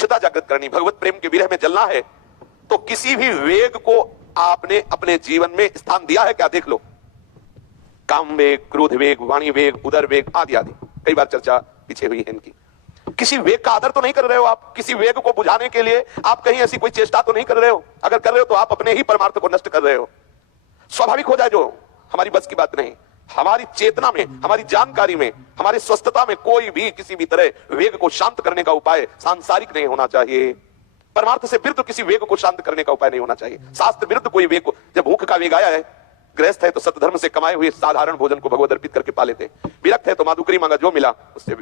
मुमुक्षुता जागृत करनी, भगवत प्रेम के विरह में जलना है, तो किसी भी वेग को आपने अपने जीवन में स्थान दिया है क्या? देख लो, काम वेग, क्रोध वेग, वाणी वेग, उदर वेग आदि आदि, कई बार चर्चा पीछे हुई है इनकी। किसी वेग का आदर तो नहीं कर रहे हो आप, किसी वेग को बुझाने के लिए आप कहीं ऐसी कोई चेष्टा तो नहीं कर रहे हो। अगर कर रहे हो तो आप अपने ही परमार्थ को नष्ट कर रहे हो। स्वाभाविक हो जाए जो, हमारी बस की बात नहीं। हमारी चेतना में, हमारी जानकारी में, हमारी स्वस्थता में कोई भी किसी भी तरह वेग को शांत करने का उपाय सांसारिक नहीं होना चाहिए। परमार्थ से विरुद्ध किसी वेग को शांत करने का उपाय नहीं होना चाहिए। शास्त्र विरुद्ध कोई वेग को, जब भूख का वेग आया है, गृहस्थ है तो सतधर्म से कमाए हुए साधारण भोजन को भगवत अर्पित करके पा लेते, विरक्त है तो माधुकरी मांगा जो मिला उससे,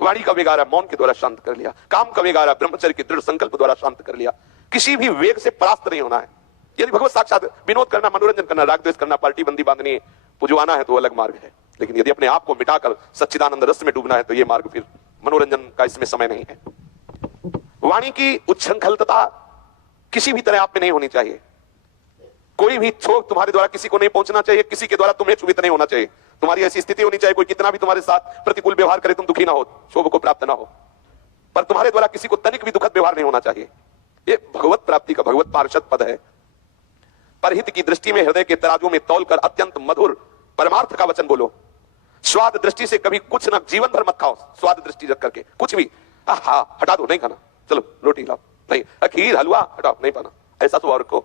वाणी का वेग आ रहा मौन के द्वारा शांत कर लिया, काम का वेग आ रहा ब्रह्मचर्य के दृढ़ संकल्प द्वारा शांत कर लिया। किसी भी वेग से परास्त नहीं होना है। यदि भगवत साक्षात विनोद करना, मनोरंजन करना, राग द्वेष करना, पार्टी बंदी बांधनी, पुजवाना है तो अलग मार्ग है। लेकिन यदि अपने आप को मिटाकर सच्चिदानंद रस में डूबना है तो यह मार्ग फिर मनोरंजन का इसमें समय नहीं है। वाणी की उच्छृंखलता किसी भी तरह आप में नहीं होनी चाहिए। कोई भी क्षोभ तुम्हारे द्वारा किसी को नहीं पहुंचना चाहिए, किसी के द्वारा तुम्हें क्षुभित नहीं होना चाहिए। तुम्हारी ऐसी स्थिति होनी चाहिए, कोई कितना भी तुम्हारे साथ प्रतिकूल व्यवहार करे तुम दुखी ना हो, क्षोभ को प्राप्त ना हो, पर तुम्हारे द्वारा किसी को तनिक भी दुखद व्यवहार नहीं होना चाहिए। ये भगवत प्राप्ति का, भगवत पार्षद पद है। परहित की दृष्टि में हृदय के तराजू में तौलकर अत्यंत मधुर परमार्थ का वचन बोलो। स्वाद दृष्टि से कभी कुछ ना, जीवन भर मत खाओ स्वाद दृष्टि जग करके कुछ भी। हटा दो, नहीं खाना, चलो रोटी लाओ, नहीं खीर हलवा हटाओ, नहीं पाना, ऐसा स्वभाव रखो।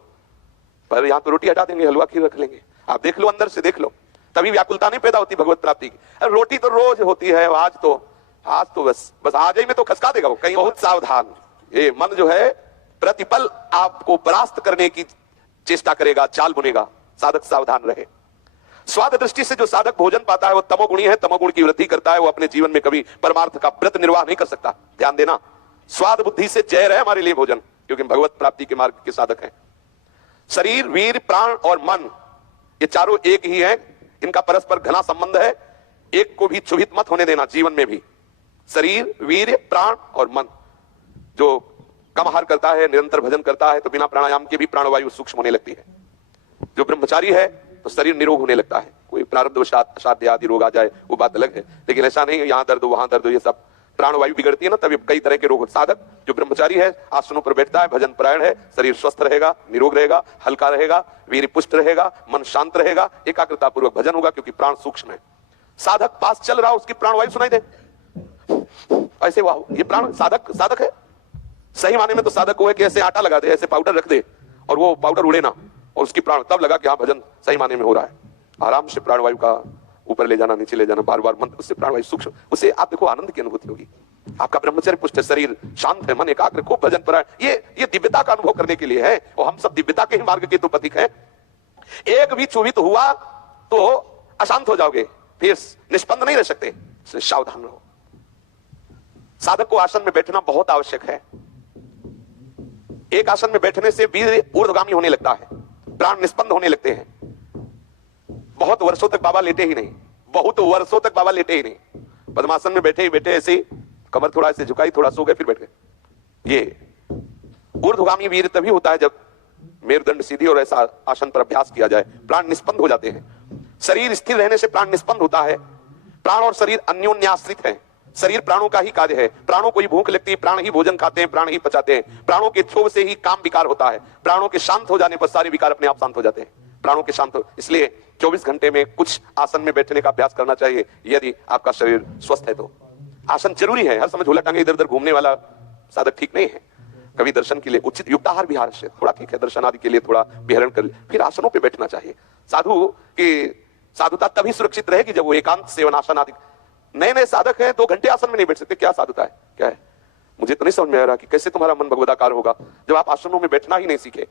पर यहां तो रोटी हटा देंगे, हलवा खीर रख लेंगे। आप देख लो, अंदर से देख लो, तभी व्याकुलता नहीं पैदा होती भगवत प्राप्ति की। रोटी तो रोज होती है, आज तो बस आज ही में तो खसका देगा वो कहीं। बहुत सावधान, ये मन जो है प्रतिपल आपको परास्त करने की चेष्टा करेगा, चाल बुनेगा, साधक सावधान रहे। स्वाद दृष्टि से जो साधक भोजन पाता है वो तमोगुणी है, तमोगुण की वृद्धि करता है, वो अपने जीवन में कभी परमार्थ का व्रत निर्वाह नहीं कर सकता। ध्यान देना, स्वाद बुद्धि से जहर है हमारे लिए भोजन, क्योंकि भगवत प्राप्ति के मार्ग के साधक हैं। शरीर, वीर, प्राण और मन, ये चारों एक ही है, इनका परस्पर घना संबंध है। एक को भी क्षुभित मत होने देना जीवन में भी। शरीर, वीर, प्राण और मन, जो कम आहार करता है, निरंतर भजन करता है, तो बिना प्राणायाम के भी प्राणवायु सूक्ष्म होने लगती है। जो ब्रह्मचारी है तो शरीर निरोग होने लगता है। कोई प्रारब्धवशात असाध्य आदि रोग आ जाए वो बात अलग है, लेकिन ऐसा नहीं है यहाँ दर्द हो वहां दर्द हो, ये सब प्राणवायु बिगड़ती है ना, तभी कई तरह के रोग। साधक जो ब्रह्मचारी है, आसनों पर बैठता है, भजन परायण है, शरीर स्वस्थ रहेगा, निरोग रहेगा, हल्का रहेगा, वीर पुष्ट रहेगा, मन शांत रहेगा, एकाग्रता पूर्वक भजन होगा, क्योंकि प्राण सूक्ष्म है। साधक पास चल रहा, उसकी प्राणवायु सुनाई दे ऐसे, वाह ये प्राण साधक है। सही माने में तो साधक वो है कि ऐसे आटा लगा दे, ऐसे पाउडर रख दे और वो पाउडर उड़े ना, और उसकी प्राण तब लगा कि हाँ भजन सही माने में हो रहा है। आराम से प्राणवायु का ऊपर ले जाना, नीचे ले जाना, बार बार मंत्र, उससे प्राणवायु सूक्ष्म, उससे आप देखो आनंद की अनुभूति होगी। आपका ब्रह्मचर्य पुष्ट है, शरीर शांत है, मन एकाग्र, खूब भजन परायण। ये दिव्यता का अनुभव करने के लिए है, और हम सब दिव्यता के ही मार्ग के तो प्रतीक हैं। एक भी क्षुभित हुआ तो अशांत हो जाओगे, फिर निष्पन्द नहीं रह सकते, सावधान रहो। साधक को आसन में बैठना बहुत आवश्यक है। एक आसन में बैठने से वीर ऊर्ध्वगामी होने लगता है, प्राण निष्पन्द होने लगते हैं। बहुत वर्षों तक बाबा लेटे ही नहीं, बहुत वर्षों तक बाबा लेटे ही नहीं। पद्मासन में बैठे ही बैठे ऐसे कमर थोड़ा ऐसे झुकाई, थोड़ा सो गए, फिर बैठ गए। ये ऊर्ध्वगामी वीर तभी होता है जब मेरुदंड सीधी और ऐसा आसन पर अभ्यास किया जाए, प्राण निष्पन्द हो जाते हैं। शरीर स्थिर रहने से प्राण निष्पन्द होता है। प्राण और शरीर अन्योन्याश्रित है। शरीर प्राणों का ही कार्य है। प्राणों को ही भूख लगती है, प्राण ही भोजन खाते हैं, प्राण ही पचाते हैं। प्राणों के क्षोभ से ही काम विकार होता है। प्राणों के शांत हो जाने पर सारे विकार अपने आप शांत हो जाते हैं। प्राणों के शांत इसलिए 24 घंटे में कुछ आसन में बैठने का अभ्यास करना चाहिए, यदि आपका शरीर स्वस्थ है तो। आसन जरूरी है, हर समय झूला टांगे इधर उधर घूमने वाला साधक ठीक नहीं है। कभी दर्शन के लिए उचित युक्ताहार विहार से थोड़ा ठीक है, दर्शन आदि के लिए थोड़ा विहरण कर, फिर आसनों पे बैठना चाहिए। साधु की साधुता तभी सुरक्षित रहेगी जब वो एकांत सेवन आसन आदि। नए नए साधक हैं, 2 घंटे आसन में नहीं बैठ सकते, क्या साधुता है, क्या है? मुझे तो नहीं समझ में आ रहा कि कैसे तुम्हारा मन भगवदाकार होगा जब आप आसनों में बैठना ही नहीं सीखे।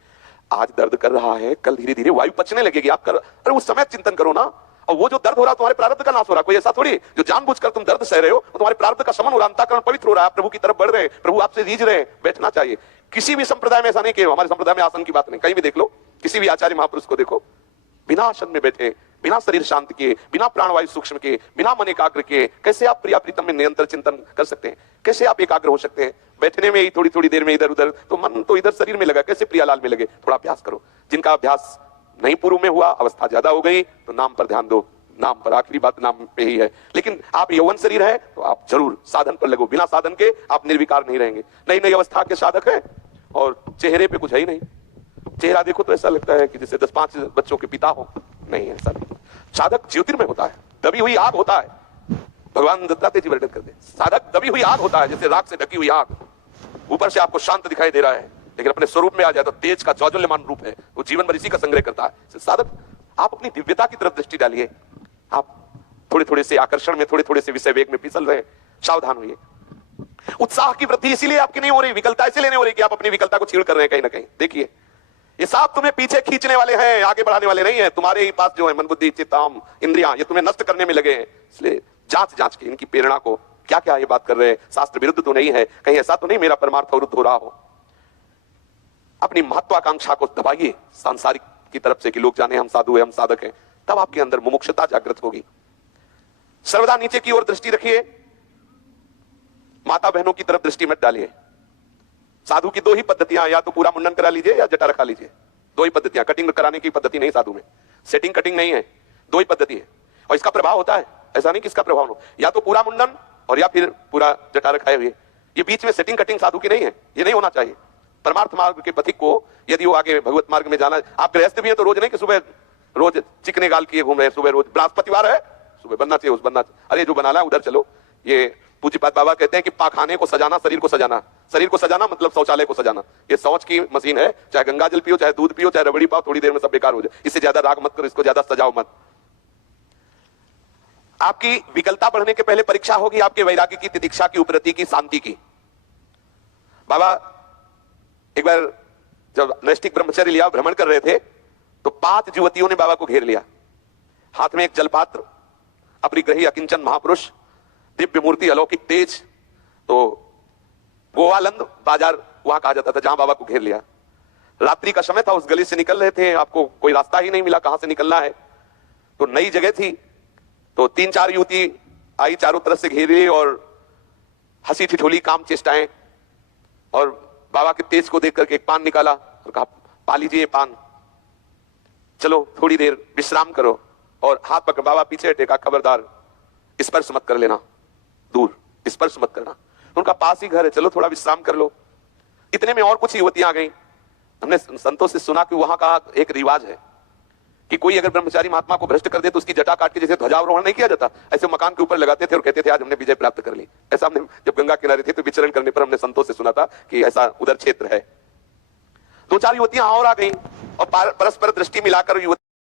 आज दर्द कर रहा है, कल धीरे धीरे वायु पचने लगेगी, आप कर, अरे उस समय चिंतन करो ना। और वो जो दर्द हो रहा है तुम्हारे प्रारब्ध का नाश हो रहा है, कोई ऐसा थोड़ी जो जानबूझकर तुम दर्द सह रहे हो, तुम्हारे प्रारब्ध का समन हो रहा है, अंतःकरण पवित्र हो रहा है, प्रभु की तरफ बढ़ रहे हैं, प्रभु आपसे रीझ रहे हैं, बैठना चाहिए। किसी भी संप्रदाय में ऐसा नहीं किया, हमारे संप्रदाय में आसन की बात नहीं, कहीं भी देख लो, किसी भी आचार्य महापुरुष को देखो, बिना आसन में बैठे, बिना शरीर शांत किए, बिना प्राणवायु सूक्ष्म के, बिना मन एकाग्र किए, कैसे आप प्रिया प्रीतम में निरंतर चिंतन कर सकते हैं? कैसे आप एकाग्र हो सकते हैं? बैठने में ही थोड़ी थोड़ी देर में इधर उधर, तो मन तो इधर शरीर में लगा, कैसे प्रियालाल में लगे? थोड़ा अभ्यास करो। जिनका अभ्यास नहीं पूर्व में हुआ, अवस्था ज्यादा हो गई, तो नाम पर ध्यान दो, नाम पर, आखिरी बात नाम पे ही है। लेकिन आप यौवन शरीर है तो आप जरूर साधन पर लगो, बिना साधन के आप निर्विकार नहीं रहेंगे। नई नई अवस्था के साधक है और चेहरे पे कुछ है ही नहीं, चेहरा देखो तो ऐसा लगता है कि जैसे 10-5 बच्चों के पिता हो, नहीं ऐसा नहीं। साधक ज्योतिर्मय होता है, दबी हुई आग होता है। भगवान दत्तात्रेय जी वर्णन करते हैं, साधक दबी हुई आग होता है, जैसे राख से ढकी हुई आग। ऊपर से आपको शांत दिखाई दे रहा है, लेकिन अपने स्वरूप में आ जाए तो तेज का ज्वाज्वल्यमान रूप है, वो जीवन भर इसी का संग्रह करता है। साधक आप अपनी दिव्यता की तरफ दृष्टि डालिए। आप थोड़े थोड़े से आकर्षण में, थोड़े थोड़े से विषय वेग में फिसल रहे हैं, सावधान होइए। उत्साह की वृद्धि इसीलिए आपकी नहीं हो रही, विकलता इसीलिए नहीं हो रही कि आप अपनी विकलता को छीड़ कर रहे हैं कहीं ना कहीं। देखिए ये सांप तुम्हें पीछे खींचने वाले हैं, आगे बढ़ाने वाले नहीं है। तुम्हारे ही पास जो है मन बुद्धि चित्त अहम इंद्रियां, ये तुम्हें नष्ट करने में लगे हैं। इसलिए जांच के इनकी प्रेरणा को, क्या क्या ये बात कर रहे हैं, शास्त्र विरुद्ध तो नहीं है, कहीं ऐसा तो नहीं मेरा परमार्थ अवरुद्ध हो रहा हो। अपनी महत्वाकांक्षा को दबाइए सांसारिक की तरफ से कि लोग जाने हम साधु हैं, हम साधक हैं, तब आपके अंदर मुमुक्षुता जागृत होगी। सर्वदा नीचे की ओर दृष्टि रखिए, माता बहनों की तरफ दृष्टि मत डालिए। साधु की दो ही पद्धतियां, या तो पूरा मुंडन करा लीजिए या जटा रखा लीजिए, दो ही पद्धतियां। कटिंग कराने की पद्धति नहीं साधु में, सेटिंग कटिंग नहीं है, दो ही पद्धति है। और इसका प्रभाव होता है, ऐसा नहीं कि इसका प्रभाव हो, या तो पूरा मुंडन और या फिर पूरा जटा रखाए हुए। ये बीच में सेटिंग कटिंग साधु की नहीं है, ये नहीं होना चाहिए। परमार्थ मार्ग के पथिक को यदि वो आगे भगवत मार्ग में जाना, आप गृहस्थ भी हैं तो रोज नहीं कि सुबह रोज चिकने गाल किए घूम रहे, सुबह रोज बृहस्पतिवार है सुबह बनना चाहिए, उस बनना, अरे जो बनाना है उधर चलो। ये पूज्यपाद बाबा कहते हैं कि पाखाने को सजाना, शरीर को सजाना, शरीर को सजाना मतलब शौचालय को सजाना। ये शौच की मशीन है, चाहे गंगा जल पियो, चाहे दूध पियो, चाहे रबड़ी पाओ, थोड़ी देर में सब बेकार हो जाए। इससे ज्यादा राग मत करो, इसको ज्यादा सजाओ मत। आपकी विकलता बढ़ने के पहले परीक्षा होगी आपके वैराग्य की, तितिक्षा की, उपरति की, शांति की। बाबा एक बार जब नैष्ठिक ब्रह्मचर्य लिया, भ्रमण कर रहे थे, तो 5 युवतियों ने बाबा को घेर लिया। हाथ में एक जलपात्र, अपरिग्रही अकिंचन महापुरुष, दिव्य मूर्ति, अलौकिक तेज। तो गोवालंद बाजार वहां कहा जाता था जहां बाबा को घेर लिया। रात्रि का समय था, उस गली से निकल रहे थे, आपको कोई रास्ता ही नहीं मिला कहां से निकलना है। तो नई जगह थी, तो 3-4 युवती आई, चारों तरफ से घेरी और हंसी ठिठोली काम चेष्टाएं। और बाबा के तेज को देख करके एक पान निकाला और कहा पा लीजिए पान, चलो थोड़ी देर विश्राम करो। और हाथ पकड़, बाबा पीछे टेका, खबरदार स्पर्श मत कर लेना, दूर स्पर्श मत करना। उनका पास ही घर है, चलो थोड़ा विश्राम कर लो। इतने में और कुछ युवतियां आ गई। हमने संतों से सुना कि वहां का एक रिवाज है कि कोई अगर ब्रह्मचारी महात्मा को भ्रष्ट कर दे तो उसकी जटा काट के जैसे ध्वजारोहण नहीं किया जाता, ऐसे मकान के ऊपर लगाते थे और कहते थे आज हमने विजय प्राप्त कर ली। ऐसा हमने जब गंगा किनारे थे तो विचरण करने पर हमने संतों से सुना था कि ऐसा उधर क्षेत्र है। 2-4 युवतियां और आ गई और परस्पर दृष्टि मिलाकर युवती